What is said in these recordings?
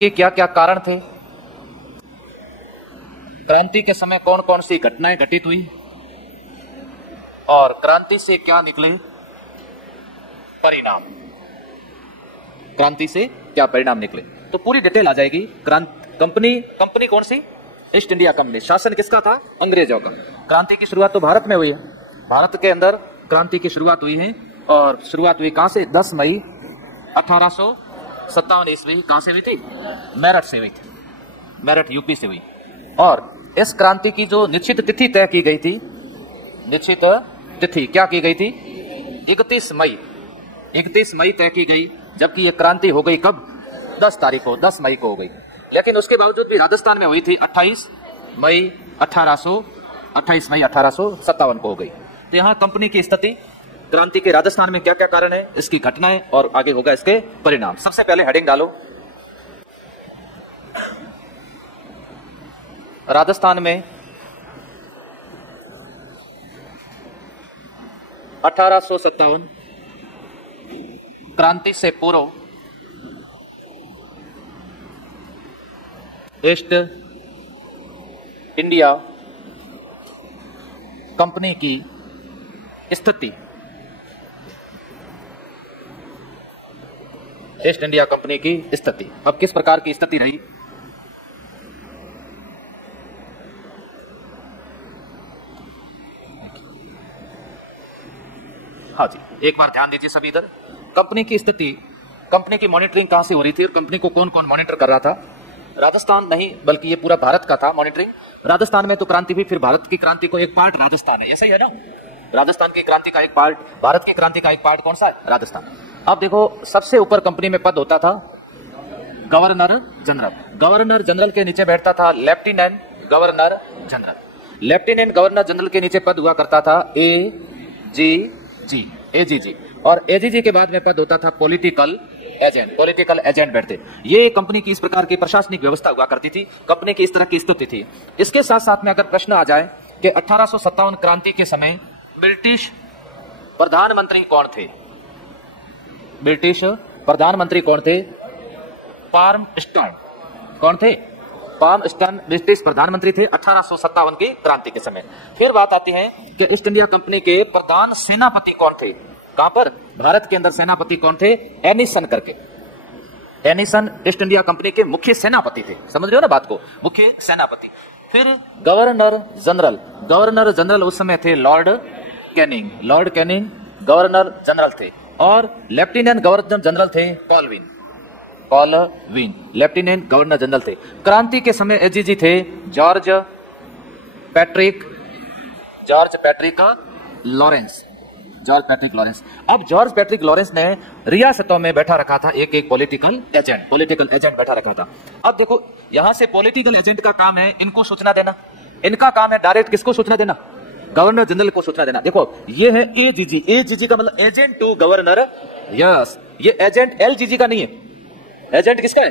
के क्या क्या कारण थे, क्रांति के समय कौन कौन सी घटनाएं घटित हुई और क्रांति से क्या निकले परिणाम, क्रांति से क्या परिणाम निकले, तो पूरी डिटेल आ जाएगी। कंपनी कौन सी? East India company. शासन किसका था? अंग्रेजों का। क्रांति की शुरुआत तो भारत में हुई है, भारत के अंदर क्रांति की शुरुआत हुई है। और शुरुआत हुई कहां से? 10 मई 1857 ईस्वी। कहां से हुई थी? मेरठ से हुई थी, मेरठ यूपी से हुई। और इस क्रांति की जो निश्चित तिथि तय की गई थी, निश्चित तिथि क्या की गई थी? 31 मई तय की गई, जबकि यह क्रांति हो गई कब? 10 तारीख को, 10 मई को हो गई। लेकिन उसके बावजूद भी राजस्थान में हुई थी 28 मई 1857 को हो गई। तो यहां कंपनी की स्थिति, क्रांति के राजस्थान में क्या क्या कारण है, इसकी घटनाएं और आगे होगा इसके परिणाम। सबसे पहले हेडिंग डालो, राजस्थान में 1857 क्रांति से पूर्व ईस्ट इंडिया कंपनी की स्थिति, ईस्ट इंडिया कंपनी की स्थिति अब किस प्रकार की स्थिति रही? हाँ जी, एक बार ध्यान दीजिए सभी। इधर कंपनी की स्थिति, कंपनी की मॉनिटरिंग कहां से हो रही थी और कंपनी को कौन कौन मॉनिटर कर रहा था? राजस्थान नहीं, बल्कि ये पूरा भारत का था मॉनिटरिंग। राजस्थान में तो क्रांति हुई, फिर भारत की क्रांति को एक पार्ट राजस्थान है, ऐसा ही है ना? राजस्थान की क्रांति का एक पार्ट, भारत की क्रांति का एक पार्ट कौन सा है? राजस्थान। अब देखो, सबसे ऊपर कंपनी में पद होता था गवर्नर जनरल। गवर्नर जनरल के नीचे बैठता था lieutenant governor general. Lieutenant governor general के नीचे पद हुआ करता था एजीजी। और एजीजी के बाद में पद होता था पॉलिटिकल एजेंट बैठते। ये कंपनी की इस प्रकार की प्रशासनिक व्यवस्था हुआ करती थी, कंपनी की इस तरह की स्थिति थी। इसके साथ साथ में अगर प्रश्न आ जाए कि 1857 क्रांति के समय ब्रिटिश प्रधानमंत्री कौन थे? ब्रिटिश प्रधानमंत्री कौन थे? पाल्मस्टन। कौन थे? पाल्मस्टन ब्रिटिश प्रधानमंत्री थे 1857 की क्रांति के समय। फिर बात आती है कि ईस्ट इंडिया कंपनी के प्रधान सेनापति कौन थे? कहां पर? भारत के अंदर सेनापति कौन थे? एनिसन करके। एनिसन ईस्ट इंडिया कंपनी के मुख्य सेनापति थे, समझ रहे हो ना बात को? मुख्य सेनापति। फिर गवर्नर जनरल उस समय थे लॉर्ड कैनिंग गवर्नर जनरल थे। और लेफ्टिनेंट गवर्नर जनरल थे कॉलविन, लेफ्टिनेंट गवर्नर जनरल थे। क्रांति के समय एजीजी थे जॉर्ज पैट्रिक लॉरेंस। अब जॉर्ज पैट्रिक लॉरेंस ने रियासतों में बैठा रखा था एक पॉलिटिकल एजेंट बैठा रखा था। अब देखो, यहां से पॉलिटिकल एजेंट का काम है इनको सूचना देना, इनका काम है डायरेक्ट किसको सूचना देना? गवर्नर जनरल को सूचना देना। देखो, ये है एजीजी का मतलब एजेंट टू गवर्नर। यस, ये एजेंट एलजीजी का नहीं है, एजेंट किसका है?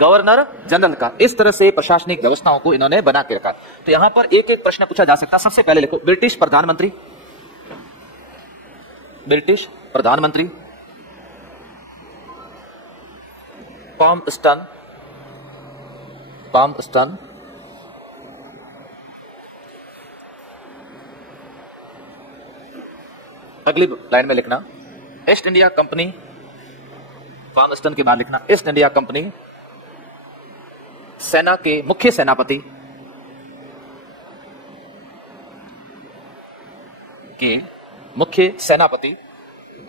गवर्नर जनरल का। इस तरह से प्रशासनिक व्यवस्थाओं को इन्होंने बना के रखा। तो यहां पर एक एक प्रश्न पूछा जा सकता है। सबसे पहले लिखो, ब्रिटिश प्रधानमंत्री पाल्मस्टन। अगली लाइन में लिखना ईस्ट इंडिया कंपनी, पाल्मस्टन के बाद लिखना ईस्ट इंडिया कंपनी सेना के मुख्य सेनापति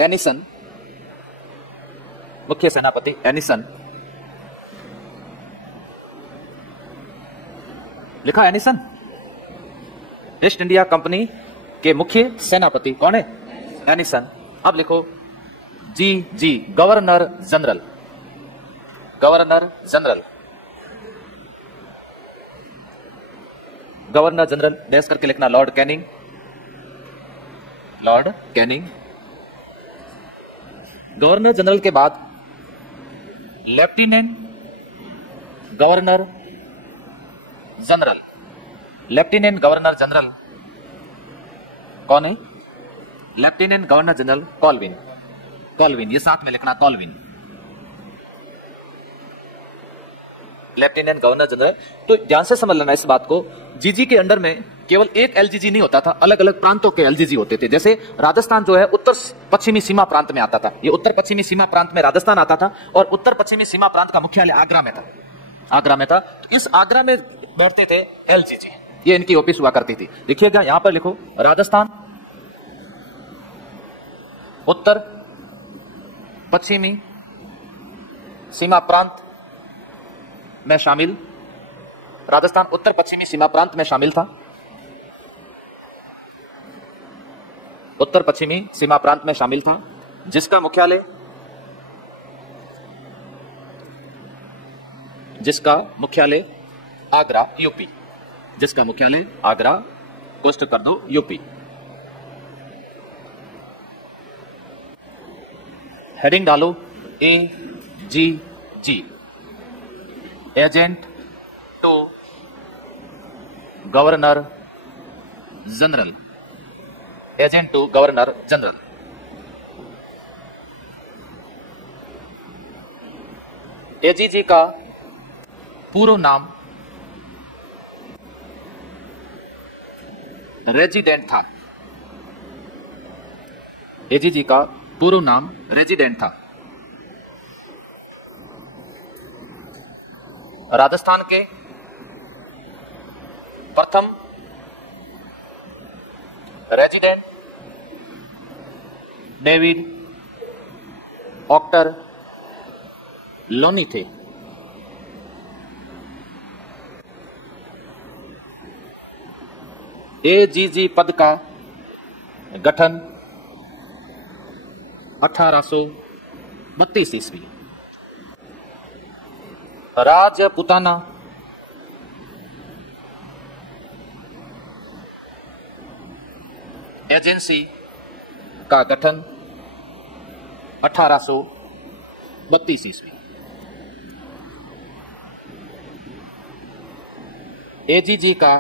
एनिसन, लिखा एनिसन। ईस्ट इंडिया कंपनी के मुख्य सेनापति कौन है? एनिसन। अब लिखो जी गवर्नर जनरल डैश करके लिखना लॉर्ड कैनिंग। गवर्नर जनरल के बाद लेफ्टिनेंट गवर्नर जनरल कौन है? लेफ्टिनेंट गवर्नर जनरल कॉलविन, ये साथ में लिखना कॉलविन। Lieutenant governor general. तो ध्यान से समझ लेना इस बात को, जीजी के अंडर में केवल एक एलजीजी नहीं होता था, अलग अलग प्रांतों के एलजीजी होते थे। जैसे राजस्थान जो है उत्तर पश्चिमी सीमा प्रांत में आता था, ये उत्तर पश्चिमी सीमा प्रांत में राजस्थान आता था और उत्तर पश्चिमी सीमा प्रांत का मुख्यालय आगरा में था। तो इस आगरा में बैठते थे एलजीजी, ये इनकी ऑफिस हुआ करती थी। देखिएगा यहां पर लिखो, राजस्थान उत्तर पश्चिमी सीमा प्रांत में शामिल, राजस्थान उत्तर पश्चिमी सीमा प्रांत में शामिल था, उत्तर पश्चिमी सीमा प्रांत में शामिल था, जिसका मुख्यालय आगरा यूपी, जिसका मुख्यालय आगरा, कोष्ट कर दो यूपी। हेडिंग डालो AGG, agent to governor general, agent to governor general. AGG का पूर्व नाम रेजिडेंट था, AGG का पूर्व नाम रेजिडेंट था। राजस्थान के प्रथम रेजिडेंट डेविड ऑक्टर लोनी थे। AGG पद का गठन 1832 ईस्वी राजपुताना एजेंसी का गठन 1832 ईस्वी। AGG का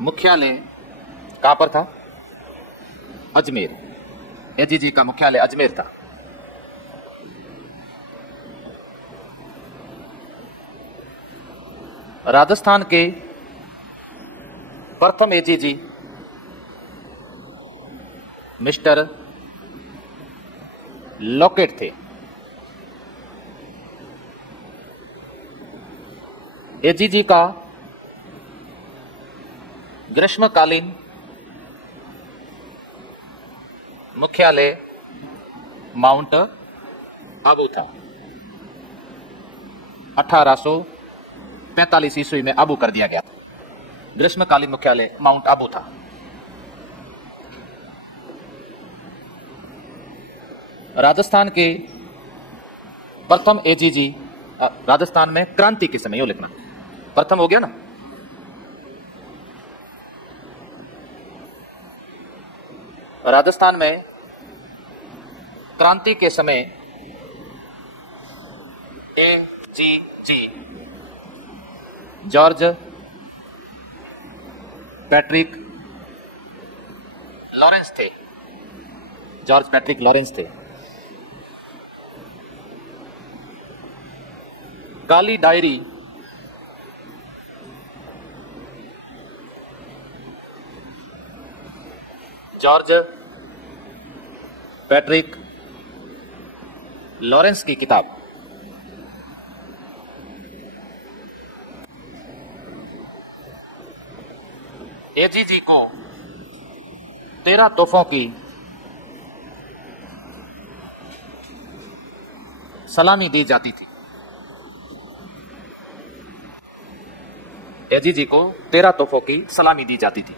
मुख्यालय कहां पर था? अजमेर। AGG का मुख्यालय अजमेर था। राजस्थान के प्रथम AGG मिस्टर लॉकेट थे। AGG का ग्रीष्मकालीन मुख्यालय माउंट आबू था। 1845 ईस्वी में आबू कर दिया गया था। ग्रीष्मकालीन मुख्यालय माउंट आबू था। राजस्थान के प्रथम AGG, राजस्थान में क्रांति के समय, यो लिखना, प्रथम हो गया ना, राजस्थान में क्रांति के समय AGG जॉर्ज पैट्रिक लॉरेंस थे। जॉर्ज पैट्रिक लॉरेंस थे। काली डायरी जॉर्ज पैट्रिक लॉरेंस की किताब। AGG को 13 तोहफों की सलामी दी जाती थी। AGG को 13 तोहफों की सलामी दी जाती थी।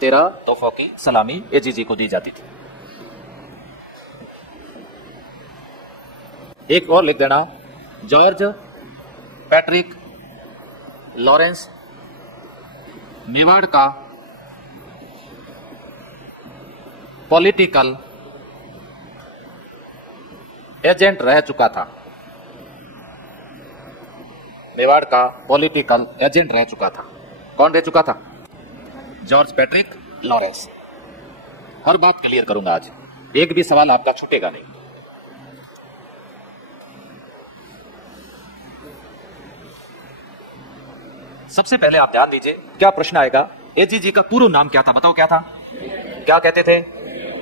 तेरह तोहफों की सलामी AGG को दी जाती थी। एक और लिख देना, जॉर्ज पैट्रिक लॉरेंस मेवाड़ का पॉलिटिकल एजेंट रह चुका था। मेवाड़ का पॉलिटिकल एजेंट रह चुका था। कौन रह चुका था? George Patrick Lawrence. हर बात क्लियर करूंगा आज, एक भी सवाल आपका छूटेगा नहीं। सबसे पहले आप ध्यान दीजिए, क्या प्रश्न आएगा, एजीजी का पूर्ण नाम क्या था, बताओ क्या था, क्या कहते थे,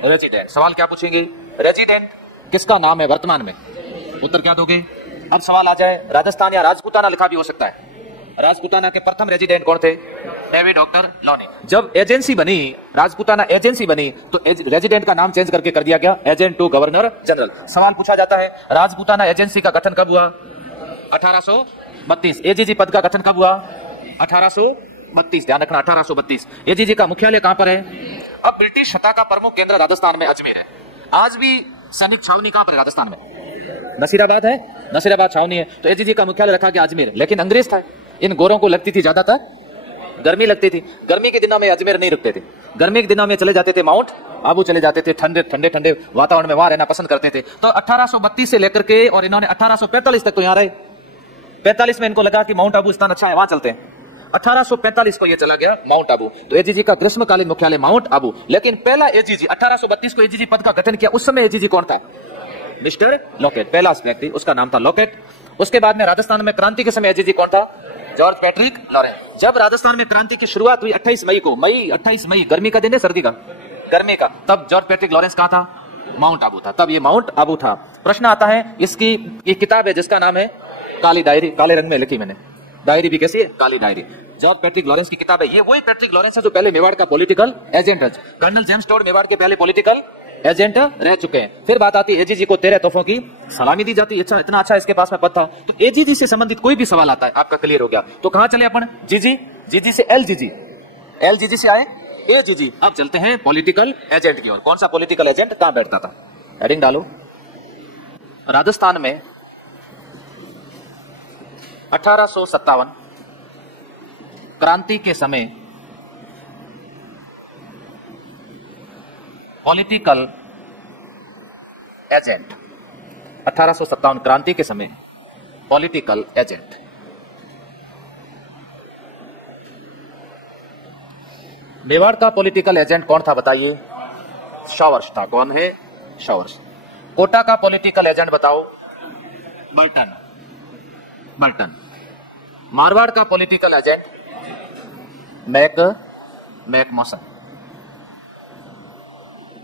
रेजिडेंट। सवाल क्या पूछेंगे, रेजिडेंट किसका नाम है वर्तमान में, उत्तर क्या दोगे। अब सवाल आ जाए, राजस्थान या राजपूताना लिखा भी हो सकता है, राजपूताना के प्रथम रेजिडेंट कौन थे, डेविड डॉक्टर लॉनी। जब एजेंसी बनी, राजपूताना एजेंसी बनी, तो रेजिडेंट का नाम चेंज करके कर दिया गया एजेंट टू गवर्नर जनरल। सवाल पूछा जाता है, राजपूताना एजेंसी का गठन कब हुआ, 1832। एजीजी पद का गठन कब हुआ, 1832, ध्यान रखना 1832। एजीजी का मुख्यालय कहां पर है। अब ब्रिटिश सत्ता का प्रमुख केंद्र राजस्थान में अजमेर है। आज भी सैनिक छावनी कहां पर है राजस्थान में, नसीराबाद है, नसीराबाद छावनी है। तो एजीजी का मुख्यालय रखा गया अजमेर, लेकिन अंग्रेज था, इन गोरों को लगती थी ज्यादातर गर्मी लगती थी, गर्मी के दिनों में अजमेर नहीं रुकते थे, गर्मी के दिनों में चले जाते थे माउंट आबू चले जाते थे, ठंडे ठंडे ठंडे वातावरण में वहां रहना पसंद करते थे। तो 1832 से लेकर के और इन्होंने 1845 तक तो यहाँ रहे। 45 में इनको लगा कि माउंट आबू स्थान अच्छा है, वहां चलते हैं। 1845 को ये चला गया माउंट आबू। तो एजीजी का ग्रीष्मकालीन मुख्यालय माउंट आबू। लेकिन पहला एजीजी 1832 को एजीजी पद का गठन किया, उस समय एजीजी कौन था, मिस्टर लॉकेट, पहला व्यक्ति, उसका नाम था लॉकेट। उसके बाद में राजस्थान में क्रांति के समय एजीजी कौन था, जॉर्ज पैट्रिक लॉरेंस। जब राजस्थान में क्रांति की शुरुआत हुई 28 मई को, 28 मई गर्मी का दिन है, सर्दी का, गर्मी का, तब जॉर्ज पैट्रिक लॉरेंस कहां था, माउंट आबू था, तब ये माउंट आबू था। प्रश्न आता है, इसकी एक किताब है जिसका नाम है काली डायरी, काले रंग में लिखी मैंने, डायरी भी कैसी है, काली डायरी, जॉर्ज पैट्रिक लॉरेंस की किताब है। ये वही पैट्रिक लॉरेंस है जो पहले मेवाड़ का पॉलिटिकल एजेंट है। कर्नल जेम्स टॉड मेवाड़ के पहले पॉलिटिकल एजेंट रह चुके हैं। फिर बात आती है, एजीजी को 13 तोहफों की सलामी दी जाती है। अच्छा, इतना अच्छा इसके पास में पद था। तो एजीजी से संबंधित कोई भी सवाल आता है आपका क्लियर हो गया। तो कहां चले अपन, जीजी, जीजी से एलजीजी, एलजीजी से आए एजीजी। अब चलते हैं पॉलिटिकल एजेंट की ओर। कौन सा पॉलिटिकल एजेंट कहां बैठता था, हेडिंग डालो। राजस्थान में 1857 क्रांति के समय पॉलिटिकल एजेंट, 1857 क्रांति के समय पॉलिटिकल एजेंट, मेवाड़ का पॉलिटिकल एजेंट कौन था बताइए, शॉवर्स था। कौन है, शॉवर्स। कोटा का पॉलिटिकल एजेंट बताओ, बर्टन, बर्टन। मारवाड़ का पॉलिटिकल एजेंट मैकमोसन।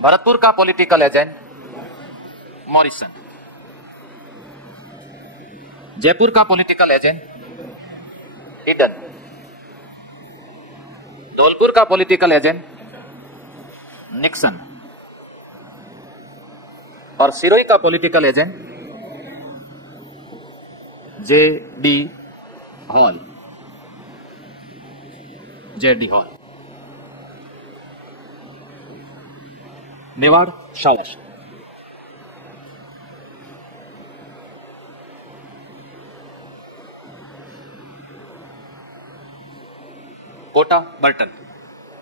भरतपुर का पॉलिटिकल एजेंट मॉरिसन। जयपुर का पॉलिटिकल एजेंट ईडन। धौलपुर का पॉलिटिकल एजेंट निक्सन। और सिरोही का political agent J D. Hall, J D. Hall. Mewar Showers. Kota Burton,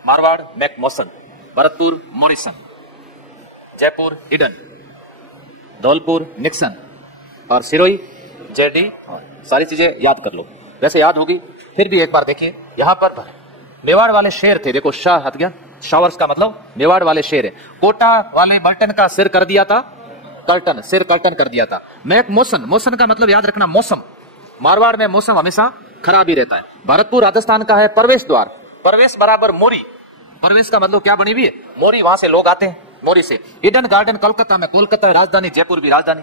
Marwar McMason, Bharatpur Morrison, Jaipur Eden, Dholpur Nixon और सिरोही जे.डी. हॉल। सारी चीजें याद कर लो, वैसे याद होगी, फिर भी एक बार देखिए। यहां पर मेवाड़ वाले शेर थे, देखो शाह हट गया, शॉवर्स का मतलब मेवाड़ वाले शेर है। कोटा वाले बर्टन का सिर कर दिया था कर्टन, सिर कर्टन कर दिया था। मैकमोसन, मोसन का मतलब याद रखना मौसम, मारवाड़ में मौसम हमेशा खराब ही रहता है। भरतपुर राजस्थान का है प्रवेश द्वार, प्रवेश बराबर मोरी, प्रवेश का मतलब क्या बनी हुई है, मोरी, वहां से लोग आते हैं, मोरी से। ईडन गार्डन कोलकाता में, कोलकाता राजधानी, जयपुर भी राजधानी।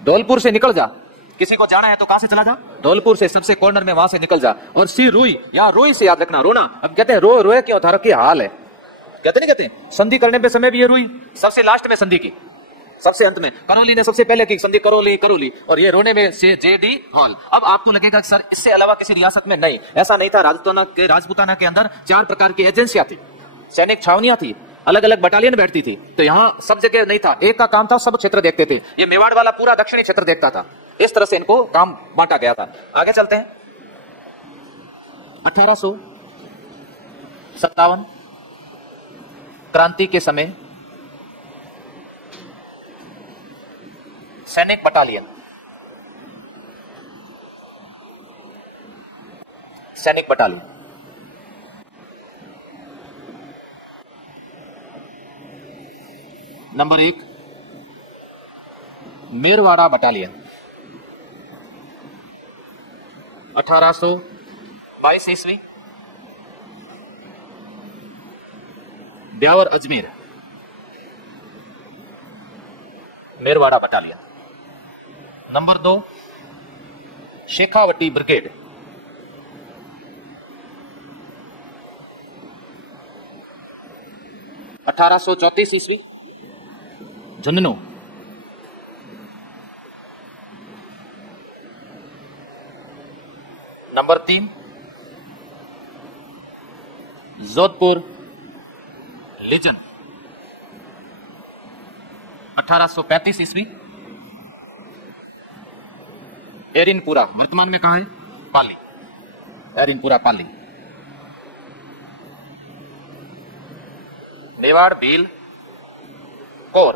धौलपुर से निकल जा, किसी को जाना है तो कहां से चला जा, धौलपुर से, सबसे कॉर्नर में, वहां से निकल जा। और सी रुई, यहाँ रोई से याद रखना, रोना। अब कहते हैं रो रोए क्यों, धारक की हाल है, कहते नहीं कहते, संधि करने पे समय भी ये रुई, सबसे लास्ट में संधि की, सबसे अंत में। करौली ने सबसे पहले की संधि, करौली करौली, और ये रोने में से जे.डी. हॉल। अब आपको लगेगा सर इससे अलावा किसी रियासत में नहीं, ऐसा नहीं था। राजपूताना के अंदर 4 प्रकार की एजेंसियां थी, सैनिक छावनियां थी, अलग अलग बटालियन बैठती थी। तो यहाँ सब जगह नहीं था, एक का काम था सब क्षेत्र देखते थे। ये मेवाड़ वाला पूरा दक्षिणी क्षेत्र देखता था। इस तरह से इनको काम बांटा गया था। आगे चलते हैं। 1857 क्रांति के समय सैनिक बटालियन, सैनिक बटालियन नंबर 1 मेरवाड़ा बटालियन 1822 ईस्वी, Beawar Ajmer Merwara battalion. Number 2 Shekhawati brigade 1834 ईस्वी, झुंझुनू। नंबर 3 जोधपुर लीजन 1835 ईस्वी, एरिनपुरा वर्तमान में कहां है? पाली, एरिनपुरा पाली। मेवाड़ भील कोर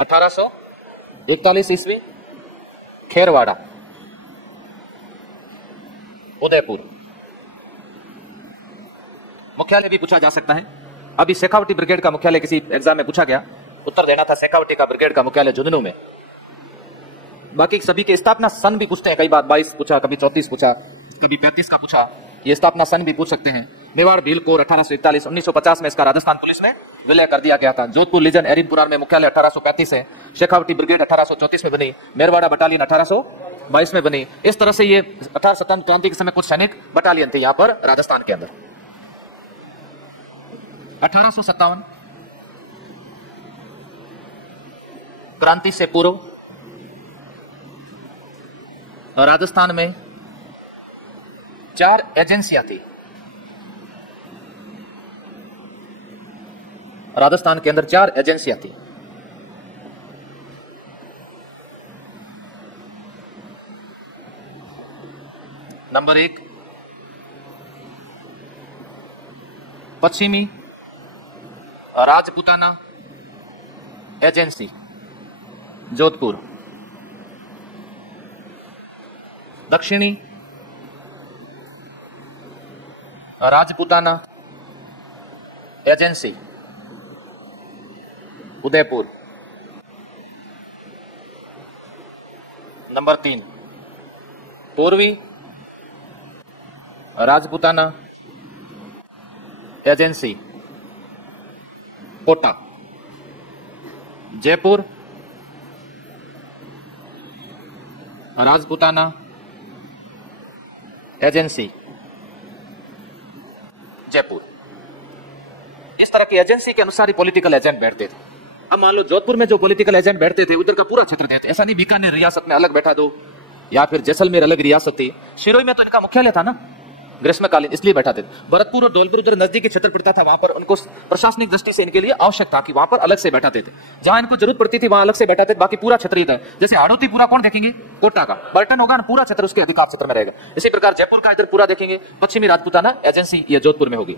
1841 ईस्वी, खेरवाड़ा उदयपुर। मुख्यालय भी पूछा जा सकता है। अभी शेखावटी ब्रिगेड का मुख्यालय किसी एग्जाम में पूछा गया, उत्तर देना था शेखावटी का ब्रिगेड का मुख्यालय झुंझुनू में। बाकी सभी के स्थापना सन भी पूछते हैं, कई बार 22 पूछा, कभी 34 पूछा, कभी 35 का पूछा, ये स्थापना सन भी पूछ सकते हैं। मेवाड़ भील कोर 1841, 1950 में इसका राजस्थान पुलिस में विलय कर दिया गया था। जोधपुर लीजन एरिनपुरा में मुख्यालय 1835 है। शेखावटी ब्रिगेड 1834 में बनी, मेरवाड़ा बटालियन 1822 में बनी। इस तरह से ये 18 स्वतंत्र क्रांति के समय कुछ सैनिक बटालियन थे यहां पर राजस्थान के अंदर। 1857 क्रांति से पूर्व राजस्थान में 4 एजेंसियां थी। राजस्थान के अंदर 4 एजेंसियां थी। नंबर 1 पश्चिमी राजपूताना एजेंसी जोधपुर, दक्षिणी राजपूताना एजेंसी उदयपुर। नंबर 3 पूर्वी राजपूताना एजेंसी कोटा, जयपुर राजपूताना एजेंसी जयपुर। इस तरह की एजेंसी के अनुसार ही पॉलिटिकल एजेंट बैठते थे। अब मान लो जोधपुर में जो पॉलिटिकल एजेंट बैठते थे उधर का पूरा क्षेत्र देते, ऐसा नहीं बीकानेर रियासत में अलग बैठा दो या फिर जैसलमेर अलग रियासत थी। शिरोई में तो इनका मुख्यालय था ना ग्रीष्मकालीन, इसलिए बैठाते थे। भरतपुर और धौलपुर उधर नजदीकी क्षेत्र पड़ता था, वहां पर उनको प्रशासनिक दृष्टि से इनके लिए आवश्यक था कि वहां पर अलग से बैठाते थे। जहां इनको जरूरत पड़ती थी वहां अलग से बैठाते थे, बाकी पूरा क्षेत्र ही था। जैसे हाड़ौती पूरा कौन देखेंगे? कोटा का। बर्टन होगा ना, पूरा क्षेत्र उसके अधिकार क्षेत्र में रहेगा। इसी प्रकार जयपुर का इधर पूरा देखेंगे, पश्चिमी राजपूताना एजेंसी ये जोधपुर में होगी।